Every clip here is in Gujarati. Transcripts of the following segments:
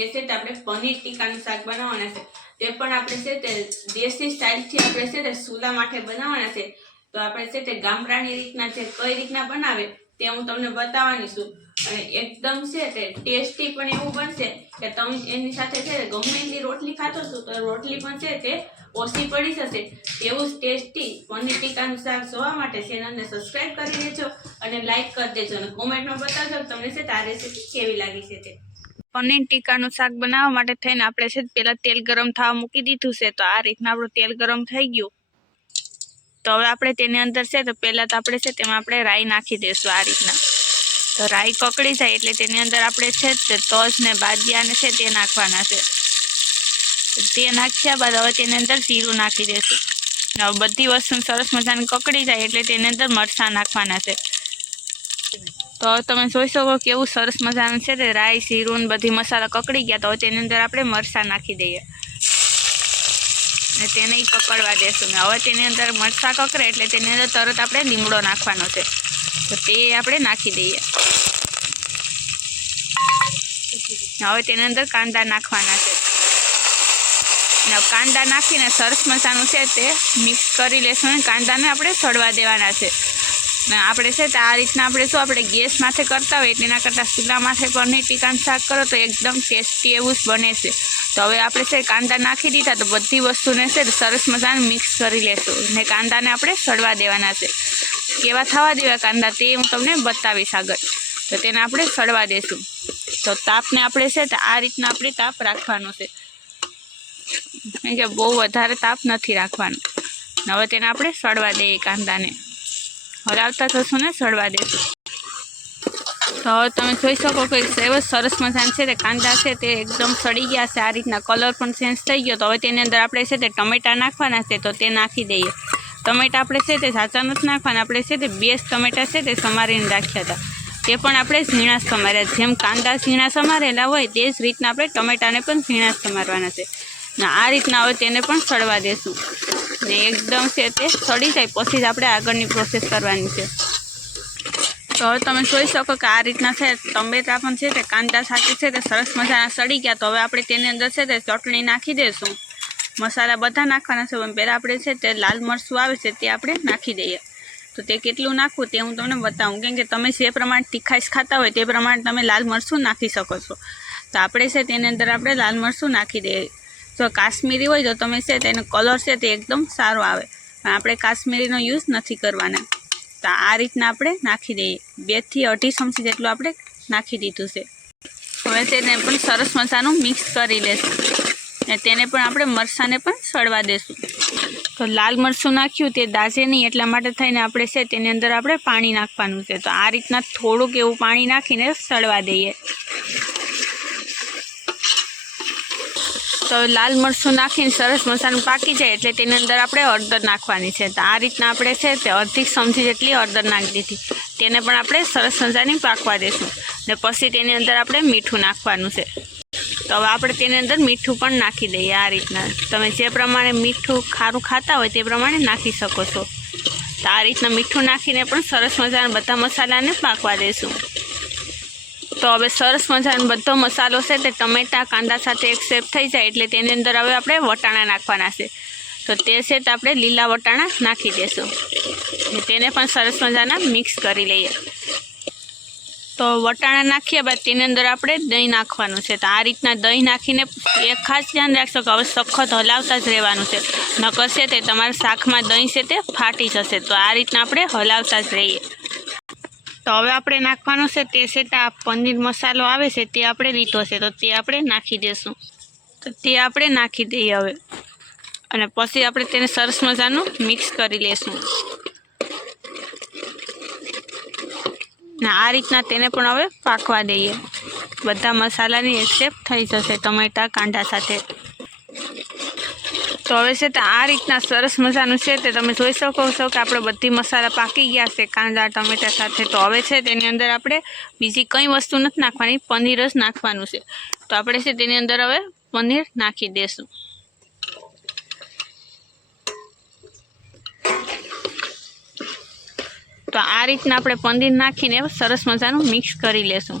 તે છે તે આપણે પનીર ટીકાનું શાક બનાવવાના છે. તે પણ આપણે છે તે દેશી સ્ટાઇલથી આપણે છે તે સુલા માટે બનાવવાના છે. તો આપણે છે તે ગામડાની રીતના છે કઈ રીતના બનાવે તે હું તમને બતાવવાની છું. અને એકદમ છે તે ટેસ્ટી પણ એવું બનશે કે તમે એની સાથે છે ગમે રોટલી ખાતો છો તો રોટલી પણ છે તે ઓછી પડી જશે. એવું જ ટેસ્ટી પનીર ટીકાનું શાક જોવા માટે ચેનલને સબસ્ક્રાઈબ કરી દેજો અને લાઇક કરી દેજો અને કોમેન્ટમાં બતાવજો તમને છે આ રેસીપી કેવી લાગી છે તે. પનીર ટીકાનું શાક બનાવવા માટે થઈને આપણે છે પેલા તેલ ગરમ થવા મૂકી દીધું છે. તો આ રીતના આપણું તેલ ગરમ થઈ ગયું. તો હવે આપણે તેની અંદર છે તો પહેલાં તો આપણે છે તેમાં આપણે રાઈ નાખી દઈશું આ રીતના. તો રાઈ કકડી જાય એટલે તેની અંદર આપણે છે તે તજ ને બાદિયાને છે તે નાખવાના છે. તે નાખ્યા બાદ હવે તેની અંદર જીરું નાખી દઈશું બધી વસ્તુ સરસ મજાની કકડી જાય એટલે તેની અંદર મરચાં નાખવાના છે. તો તમે જોઈ શકો કે એવું સરસ મજાનું છે તે રાઈ, જીરું બધી મસાલા કકડી ગયા તો તેની અંદર આપણે મરચાં નાખી દઈએ. ને તેને પકડવા દેશું. ને હવે તેની અંદર મરચાં કકરે એટલે તેની અંદર તરત આપણે લીમડો નાખવાનો છે. તો તે આપણે નાખી દઈએ. હવે તેની અંદર કાંદા નાખવાના છે. ને કાંદા નાખીને સરસ મસાનું છે તે મિક્સ કરી લેશું અને કાંદાને આપણે સડવા દેવાના છે. ને આપણે છે તે આ રીતના આપણે શું આપણે ગેસ માથે કરતા હોય તેના કરતાં ચૂલા માથે પનીર ટીકાનું શાક કરો તો એકદમ ટેસ્ટી એવું જ બને છે. તો હવે આપણે છે કાંદા નાખી દીધા તો બધી વસ્તુને છે સરસ મજાને મિક્સ કરી લેશું ને કાંદાને આપણે સડવા દેવાના છે. કેવા થવા દેવા કાંદા તે હું તમને બતાવીશ આગળ. તો તેને આપણે સડવા દેશું. તો તાપને આપણે છે તે આ રીતના આપણે તાપ રાખવાનો છે. કે બહુ વધારે તાપ નથી રાખવાનો. હવે તેને આપણે સડવા દઈએ કાંદાને. હલાવતા થશું ને સળવા દેશું તો હવે તમે જોઈ શકો કે સેવ સરસ મજાના છે તે કાંદા છે તે એકદમ સડી ગયા છે. આ રીતના કલર પણ ચેન્જ થઈ ગયો તો હવે તેની અંદર આપણે છે તે ટમેટા નાખવાના છે તો તે નાખી દઈએ. ટમેટા આપણે છે તે સાચા નથી નાખવાના, આપણે છે તે બે જ ટમેટા છે તે સમારીને રાખ્યા હતા. તે પણ આપણે ઝીણા સમાર્યા. જેમ કાંદા ઝીણા સમારેલા હોય તે જ રીતના આપણે ટમેટાને પણ ઝીણા સમારવાના છે. આ રીતના હવે તેને પણ સડવા દેશું. ને એકદમ છે તે સડી જાય. પછી જ આપણે આગળની પ્રોસેસ કરવાની છે. તો હવે તમે જોઈ શકો કે આ રીતના છે. ટમેટા પણ છે તે કાંદા સાથે છે તે સરસ મજાના સડી ગયા. તો હવે આપણે તેની અંદર છે તે ચટણી નાખી દઈશું મસાલા બધા નાખવાના છે. પહેલાં આપણે છે તે લાલ મરચું આવે છે તે આપણે નાખી દઈએ. તો તે કેટલું નાખવું તે હું તમને બતાવું. કેમ કે તમે જે પ્રમાણે તીખાશ ખાતા હોય તે પ્રમાણે તમે લાલ મરચું નાખી શકો છો. તો આપણે છે તેની અંદર આપણે લાલ મરચું નાખી દઈએ. જો કાશ્મીરી હોય તો તમે છે તેનો કલર છે તે એકદમ સારો આવે. પણ આપણે કાશ્મીરીનો યુઝ નથી કરવાના. તો આ રીતના આપણે નાખી દઈએ. બેથી અઢી ચમચી જેટલું આપણે નાખી દીધું છે. હવે તેને પણ સરસ મજાનું મિક્સ કરી લેશું. ને તેને પણ આપણે મરસાને પણ સડવા દેશું. તો લાલ મરચું નાખ્યું તે દાજે નહીં, એટલા માટે થઈને આપણે છે તેની અંદર આપણે પાણી નાખવાનું છે. તો આ રીતના થોડુંક એવું પાણી નાખીને સડવા દઈએ. તો લાલ મરચું નાખીને સરસ મસાલું પાકી જાય એટલે તેની અંદર આપણે હળદર નાખવાની છે. તો આ રીતના આપણે છે તે અડધી ચમચી જેટલી હળદર નાખી દીધી. તેને પણ આપણે સરસ મજાની પાકવા દઈશું ને પછી તેની અંદર આપણે મીઠું નાખવાનું છે. તો હવે આપણે તેની અંદર મીઠું પણ નાખી દઈએ આ રીતના. તમે જે પ્રમાણે મીઠું ખારું ખાતા હોય તે પ્રમાણે નાખી શકો છો. તો આ રીતના મીઠું નાખીને પણ સરસ મજાના બધા મસાલાને પાકવા દઈશું તો હવે સરસ મજાનો બધો મસાલો છે તે ટમેટા, કાંદા સાથે એક શેપ થઈ જાય એટલે તેની અંદર હવે આપણે વટાણા નાખવાના છે. તો તે છે તે આપણે લીલા વટાણા નાખી દઈશું તેને પણ સરસ મજાના મિક્સ કરી લઈએ. તો વટાણા નાખ્યા બાદ તેની અંદર આપણે દહીં નાખવાનું છે. તો આ રીતના દહીં નાખીને એક ખાસ ધ્યાન રાખશો કે હવે સખત હલાવતા જ રહેવાનું છે. નકર તે તમારા શાકમાં દહીં છે તે ફાટી જશે. તો આ રીતના આપણે હલાવતા જ રહીએ. તો હવે આપણે નાખવાનું છે તે છે આ પનીર મસાલો આવે છે તે આપણે લીધો છે તો તે આપણે નાખી દઈશું તો તે આપણે નાખી દઈએ હવે. અને પછી આપણે તેને સરસ મજાનું મિક્સ કરી લઈશું ને આ રીતના તેને પણ હવે પાકવા દઈએ. બધા મસાલાની એક્સેપ્ટ થઈ જશે ટમેટા કાંડા સાથે. તો હવે છે તે આ રીતના સરસ મજાનું છે તે તમે જોઈ શકો છો કે આપણે બધી મસાલા પાકી ગયા છે. કાંદા, ટમેટા સાથે તો હવે છે તેની અંદર આપણે બીજી કંઈ વસ્તુ નથી નાખવાની, પનીર જ નાખવાનું છે. તો આપણે છે તેની અંદર હવે પનીર નાખી દઈશું તો આ રીતના આપણે પનીર નાખીને સરસ મજાનું મિક્સ કરી લેશું.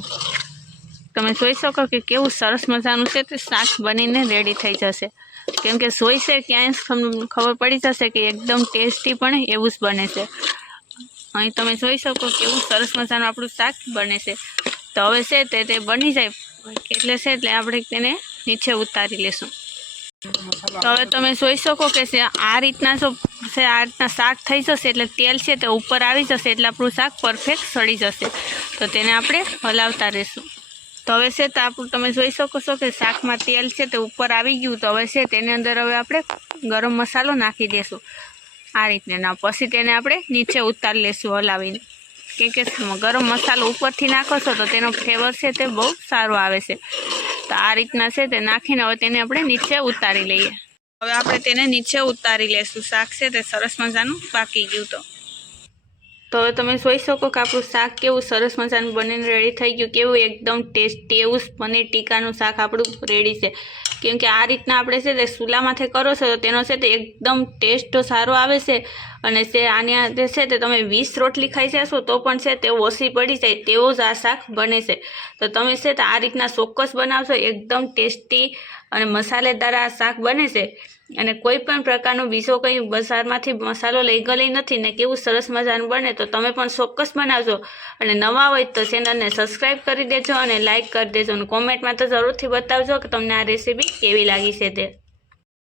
તમે જોઈ શકો કે કેવું સરસ મજાનું છે તે શાક બનીને રેડી થઈ જશે. કેમ કે જોઈશે ક્યાંય ખબર પડી જશે કે એકદમ ટેસ્ટી પણ એવું જ બને છે. અહીં તમે જોઈ શકો કેવું સરસ મજાનું આપણું શાક બને છે. તો હવે છે તે તે બની જાય. એટલે છે એટલે આપણે તેને નીચે ઉતારી લેશું. તો હવે તમે જોઈ શકો કે આ રીતના જો છે, આ રીતના શાક થઈ જશે એટલે તેલ છે તે ઉપર આવી જશે એટલે આપણું શાક પરફેક્ટ સડી જશે. તો તેને આપણે હલાવતા રહીશું. તો હવે છે તો આપણું તમે જોઈ શકો છો કે શાકમાં તેલ છે તે ઉપર આવી ગયું. તો હવે છે તેની અંદર હવે આપણે ગરમ મસાલો નાખી દઈશું આ રીતને. પછી તેને આપણે નીચે ઉતારી લેશું હલાવીને. કેમ કે ગરમ મસાલો ઉપરથી નાખો છો તો તેનો ફ્લેવર છે તે બહુ સારો આવે છે. તો આ રીતના છે તે નાખીને હવે તેને આપણે નીચે ઉતારી લઈએ. હવે આપણે તેને નીચે ઉતારી લેશું. શાક છે તે સરસ મજાનું પાકી ગયું તો. તો હવે તમે જોઈ શકો કે આપણું શાક કેવું સરસ મજાનું બનીને રેડી થઈ ગયું, કેવું એકદમ ટેસ્ટી એવું પનીર ટીકાનું શાક આપણું રેડી છે. કેમ કે આ રીતના આપણે છે તે ચૂલામાંથી કરો છો તો તેનો છે તે એકદમ ટેસ્ટ સારો આવે છે અને છે આની જે છે તે તમે વીસ રોટલી ખાઈ જશો તો પણ છે તે ઓછી પડી જાય તેવો જ આ શાક બને છે. તો તમે છે તે આ રીતના ચોક્કસ બનાવશો, એકદમ ટેસ્ટી અને મસાલેદાર આ શાક બને છે. અને કોઈ પણ પ્રકારનો બીજો કંઈ બજારમાંથી મસાલો લઈ ગયેલી નથી ને કેવું સરસ મજાનું બને, તો તમે પણ ચોક્કસ બનાવજો. અને નવા હોય તો ચેનલને સબસ્ક્રાઈબ કરી દેજો અને લાઇક કરી દેજો અને કોમેન્ટમાં તો જરૂરથી બતાવજો કે તમને આ રેસીપી કેવી લાગી છે તે.